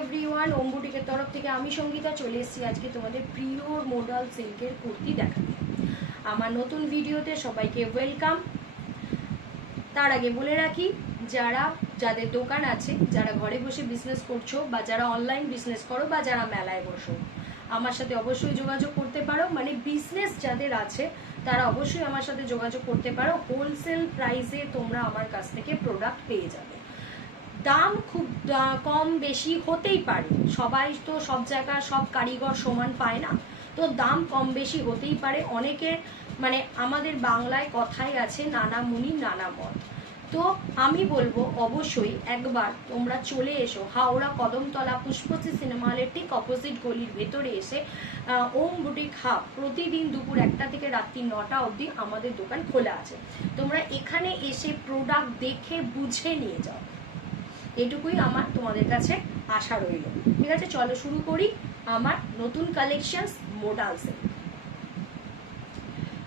Everyone, ওম বুটিকের তরফ থেকে আমি সঙ্গীতা চলে এসেছি আজকে তোমাদের পিওর মডাল সিল্কের কুর্তি দেখাতে। আমার নতুন ভিডিওতে সবাইকে ওয়েলকাম। তার আগে বলে রাখি, যাদের দোকান আছে, যারা ঘরে বসে বিজনেস করছো বা যারা অনলাইন বিজনেস করো বা যারা মেলায় বসো, আমার সাথে অবশ্যই যোগাযোগ করতে পারো। মানে বিজনেস যাদের আছে তারা অবশ্যই আমার সাথে যোগাযোগ করতে পারো। হোলসেল প্রাইসে তোমরা আমার কাছ থেকে প্রোডাক্ট পেয়ে যাবে। দাম খুব কম বেশি হতেই পারে, সবাই তো সব জায়গায় সব কারিগর সমান পায় না, তো দাম কম বেশি হতেই পারে। অনেকের মানে আমাদের বাংলায় কথাই আছে, নানা মুনি নানা মত। তো আমি বলবো অবশ্যই একবার তোমরা চলে এসো হাওড়া কদমতলা পুষ্পশ্রী সিনেমা হলের ঠিক অপোজিট গলির ভেতরে এসে ওম বুটিক হাব প্রতিদিন দুপুর 1টা থেকে রাত্রি 9টা অবধি আমাদের দোকান খোলা আছে। তোমরা এখানে এসে প্রোডাক্ট দেখে বুঝে নিয়ে যাও, এটুকুই আমার তোমাদের কাছে আশা রইল। ঠিক আছে, চলো শুরু করি আমার নতুন কালেকশনস মোডাল সিল্ক।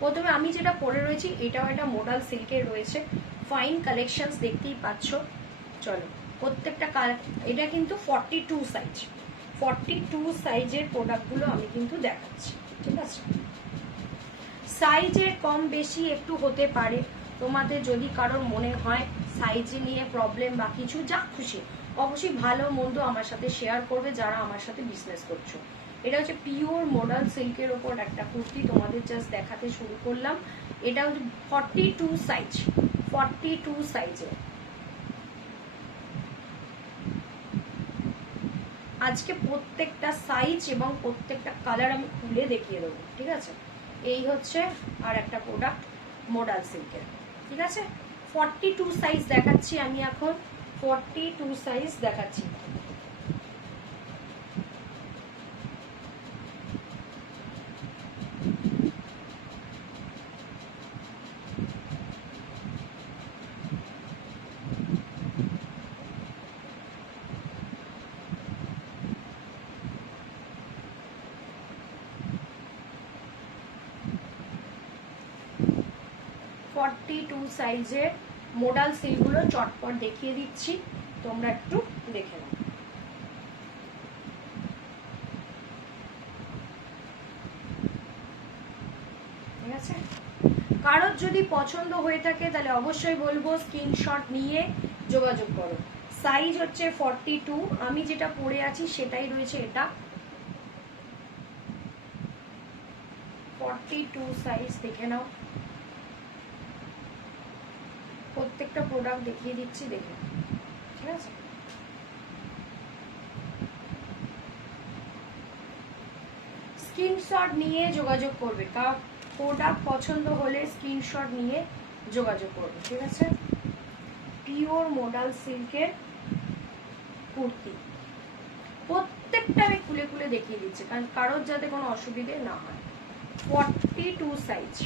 প্রথমে আমি যেটা পরে রয়েছি এটাও একটা মোডাল সিল্কের রয়েছে, ফাইন কালেকশনস দেখতেই পাচ্ছ। চলো প্রত্যেকটা এটা কিন্তু 42 সাইজ, 42 সাইজের প্রোডাক্টগুলো আমি কিন্তু দেখাচ্ছি। ঠিক আছে, সাইজের কম বেশি একটু হতে পারে, তোমাদের যদি কারোর মনে হয় সাইজে নিয়ে প্রবলেম বা কিছু, যা খুশি অবশ্যই ভালো মন্দ আমার সাথে শেয়ার করবে যারা আমার সাথে বিজনেস করছো। এটা হচ্ছে পিওর মডাল সিল্কের ওপর একটা কুর্তি, তোমাদের জাস্ট দেখাতে শুরু করলাম। এটা হচ্ছে 42 সাইজ, 42 সাইজে। আজকে প্রত্যেকটা সাইজ এবং প্রত্যেকটা কালার আমি খুলে দেখিয়ে দেবো। ঠিক আছে, এই হচ্ছে আর একটা প্রোডাক্ট মোডাল সিল্কের। ঠিক আছে, 42 সাইজ দেখাচ্ছি আমি এখন, 42 সাইজ দেখাচ্ছি। সাইজের মোডাল সিল্কগুলো চটপট দেখিয়ে দিচ্ছি, তোমরা একটু দেখে নাও। ঠিক আছে, কারোর যদি পছন্দ হয়ে থাকে তাহলে অবশ্যই বলবো স্ক্রিনশট নিয়ে যোগাযোগ করো। সাইজ হচ্ছে 42, আমি যেটা পরে আছি সেটাই রয়েছে, এটা 42 সাইজ। দেখে নাও, প্রত্যেকটা প্রোডাক্ট দেখিয়ে দিচ্ছি, দেখে। ঠিক আছে, স্ক্রিনশট নিয়ে যোগাযোগ করবে, কার প্রোডাক্ট পছন্দ হলে স্ক্রিনশট নিয়ে যোগাযোগ করবে। ঠিক আছে, পিওর মডাল সিল্কের কুর্তি প্রত্যেকটা আমি খুলে খুলে দেখিয়ে দিচ্ছি, কারণ কারোর যাতে কোনো অসুবিধে না হয়। 42 সাইজ।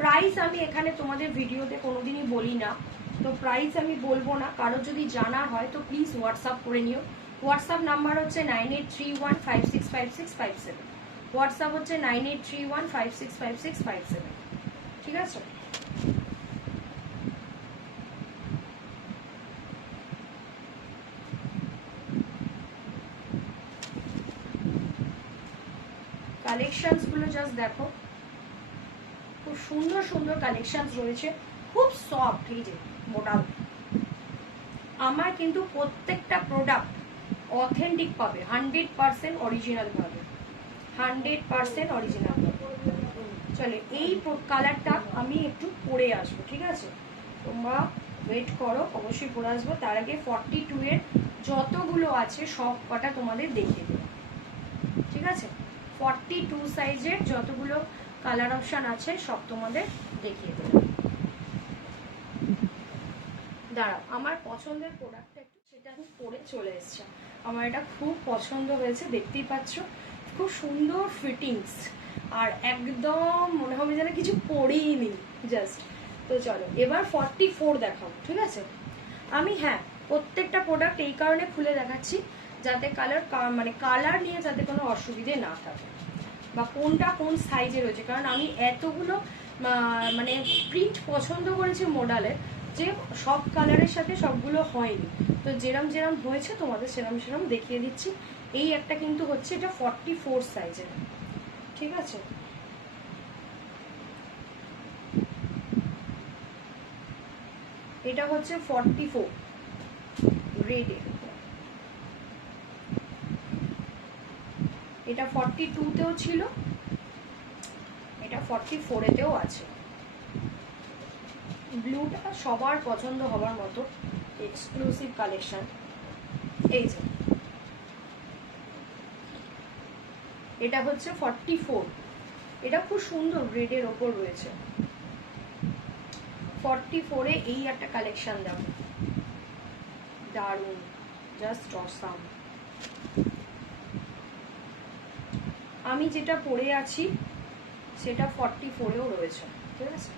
প্রাইস আমি এখানে তোমাদের ভিডিওতে কোনোদিনই বলি না, তো প্রাইস আমি বলবো না। কারো যদি জানার হয় তো প্লিজ হোয়াটসঅ্যাপ করে নিও। হোয়াটসঅ্যাপ নাম্বার হচ্ছে 9831565657। হোয়াটসঅ্যাপ হচ্ছে 9831565657। ঠিক আছে, কালেকশনস গুলো জাস্ট দেখো, খুব সুন্দর সুন্দর কালেকশন রয়েছে, খুব সফট। এই যে মোডাল, আমার কিন্তু প্রত্যেকটা প্রোডাক্ট অথেন্টিক পাবে, 100% অরিজিনাল পাবে, 100% অরিজিনাল পাবে। চলে এই কালারটা আমি একটু পরে আসবো। ঠিক আছে, তোমরা ওয়েট করো, অবশ্যই পরে আসবো। তার আগে 42 এর যতগুলো আছে সব কটা তোমাদের দেখিয়ে দেবো। ঠিক আছে, 42 সাইজের যতগুলো কালার অপশন আছে সব তোমাদের দেখিয়ে দেবো। দাঁড়াও, আমার পছন্দের প্রোডাক্টটা একটু, সেটা আমি পরে চলে এসেছি। আমার এটা খুব পছন্দ হয়েছে, দেখতেই পাচ্ছ, খুব সুন্দর ফিটিংস, আর একদম মনে হবে যেন কিছু পরেই নি জাস্ট। তো চলো এবার 44 দেখাবো। ঠিক আছে, আমি হ্যাঁ প্রত্যেকটা প্রোডাক্ট এই কারণে খুলে দেখাচ্ছি যাতে কালার নিয়ে যাতে কোনো অসুবিধে না থাকে। বা কোনটা কোন সাইজে রয়েছে, কারণ আমি এতগুলো মানে প্রিন্ট পছন্দ করেছি মডেলের, যে সব কালারের সাথে সবগুলো হয়নি। তো যেরম যেরম হয়েছে তোমাদের সেরম সেরম দেখিয়ে দিচ্ছি। এই একটা কিন্তু হচ্ছে এটা 44 সাইজের, ঠিক আছে। এটা হচ্ছে 44 রেডে, এটা 42তেও ছিল, এটা 44এতেও আছে। ব্লুটা সবার পছন্দ হবার মতো এক্সক্লুসিভ কালেকশন। এই যে এটা হচ্ছে 44, এটা খুব সুন্দর রেডের ওপর রয়েছে। 44-এ এই একটা কালেকশন দেখো, দারুণ, জাস্ট অসাম। আমি যেটা পরে আছি সেটা 44-এও রয়েছে, ঠিক আছে,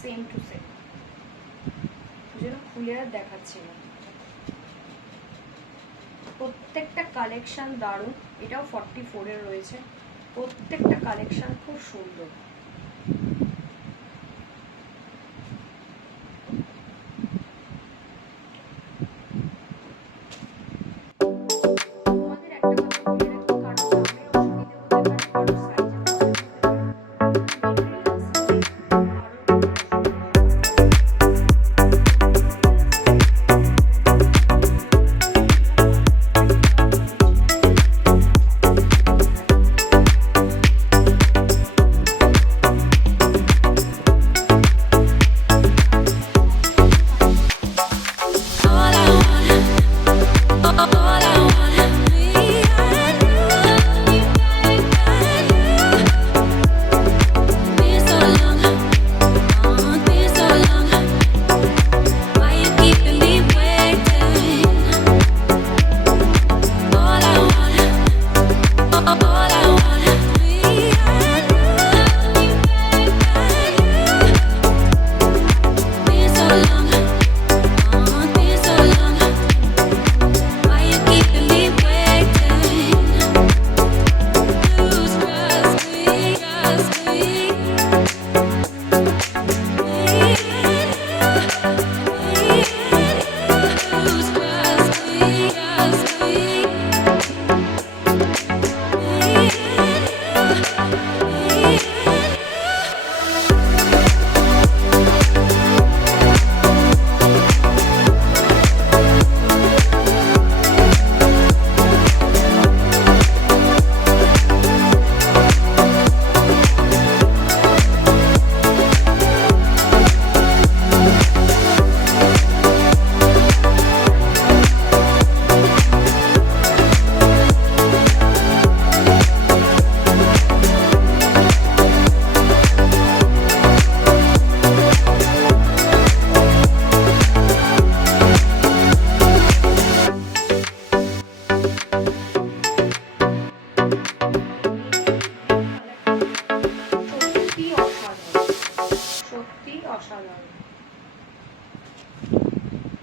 সেম টু সেম, যেটা খুলে আর দেখাচ্ছি না। প্রত্যেকটা কালেকশন দারুণ, এটাও 44-এর রয়েছে, প্রত্যেকটা কালেকশন খুব সুন্দর।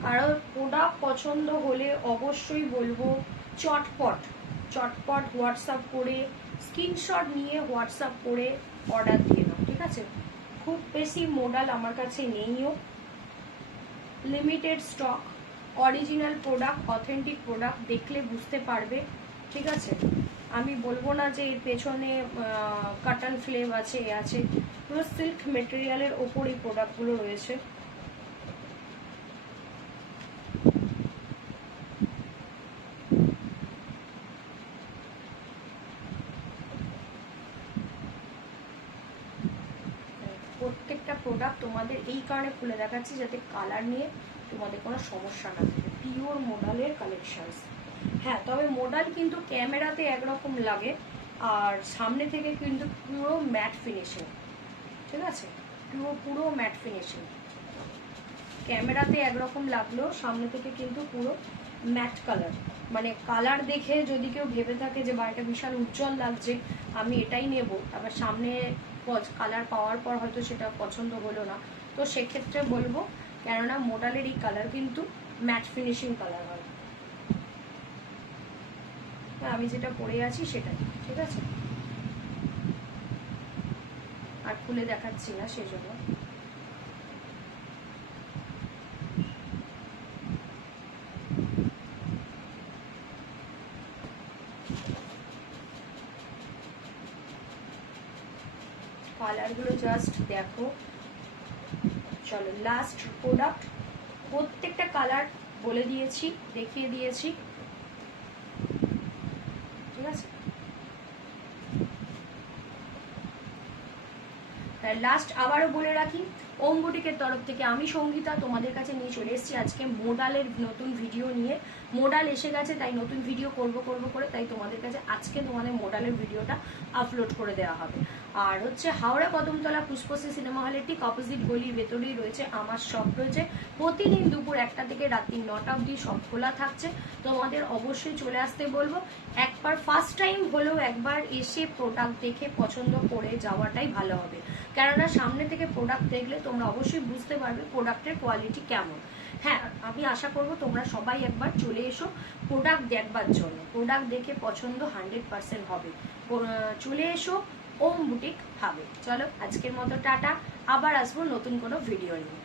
কারো প্রোডাক্ট পছন্দ হলে অবশ্যই বলবো চটপট চটপট হোয়াটসঅ্যাপ করে স্ক্রিনশট নিয়ে হোয়াটসঅ্যাপ করে অর্ডার দিয়ে নাও, ঠিক আছে। খুব বেশি মডেল আমার কাছে নেইও, limited stock, original product, authentic product, দেখলে বুঝতে পারবে, ঠিক আছে। আমি বলবো না যে এর পেছনে কাটন ফ্লেভ আছে, এ আছে, পুরো সিল্ক মেটেরিয়ালের ওপর এই প্রোডাক্টগুলো রয়েছে। প্রত্যেকটা প্রোডাক্ট তোমাদের এই কারণে খুলে দেখাচ্ছি যাতে কালার নিয়ে তোমাদের কোনো সমস্যা না থাকে। পিওর মোডালের কালেকশনস। হ্যাঁ, তবে মোডাল কিন্তু ক্যামেরাতে একরকম লাগে আর সামনে থেকে কিন্তু পুরো ম্যাট ফিনিশিং, ঠিক আছে, পুরো ম্যাট ফিনিশিং। ক্যামেরাতে একরকম লাগলো, সামনে থেকে কিন্তু পুরো ম্যাট কালার। মানে কালার দেখে যদি কেউ ভেবে থাকে যে বাড়িটা বিশাল উজ্জ্বল লাগছে আমি এটাই নেব, আবার সামনে কালার পাওয়ার পর হয়তো সেটা পছন্দ হলো না, তো সেক্ষেত্রে বলবো, কেননা মোডালের এই কালার কিন্তু ম্যাট ফিনিশিং কালার হয়। আমি যেটা পরে আছি সেটাই, ঠিক আছে। আর খুলে দেখাচ্ছি না সেজন্য। কালারগুলো জাস্ট দেখো। চলো লাস্ট প্রোডাক্ট, প্রত্যেকটা কালার বলে দিয়েছি, দেখিয়ে দিয়েছি, ঠিক আছে। লাস্ট আবারও বলে রাখি, ওম বুটিকের তরফ থেকে আমি সঙ্গীতা তোমাদের কাছে নিয়ে চলে এসেছি আজকে মোডালের নতুন ভিডিও নিয়ে। মোডাল এসে গেছে, তাই নতুন ভিডিও করব করে তাই তোমাদের কাছে আজকে তোমাদের মোডালের ভিডিওটা আপলোড করে দেওয়া হবে। আর হচ্ছে হাওড়া কদমতলা পুষ্পশ্রী সিনেমা হলের ঠিক অপোজিট গলির ভেতরেই রয়েছে আমার শপ রয়েছে। প্রতিদিন দুপুর 1টা থেকে রাত্রি 9টা অবধি সব খোলা থাকছে। তোমাদের অবশ্যই চলে আসতে বলবো। একবার ফার্স্ট টাইম হলেও একবার এসে প্রোডাক্ট দেখে পছন্দ করে যাওয়াটাই ভালো হবে, কেননা সামনে থেকে প্রোডাক্ট দেখলে তোমরা অবশ্যই বুঝতে পারবে প্রোডাক্টের কোয়ালিটি কেমন। হ্যাঁ, আমি আশা করব তোমরা সবাই একবার চলে এসো প্রোডাক্ট দেখবার জন্য। প্রোডাক্ট দেখে পছন্দ 100% হবে। চলে এসো ওম বুটিক হবে। চলো আজকের মতো টাটা, আবার আসবো নতুন কোনো ভিডিও নিয়ে।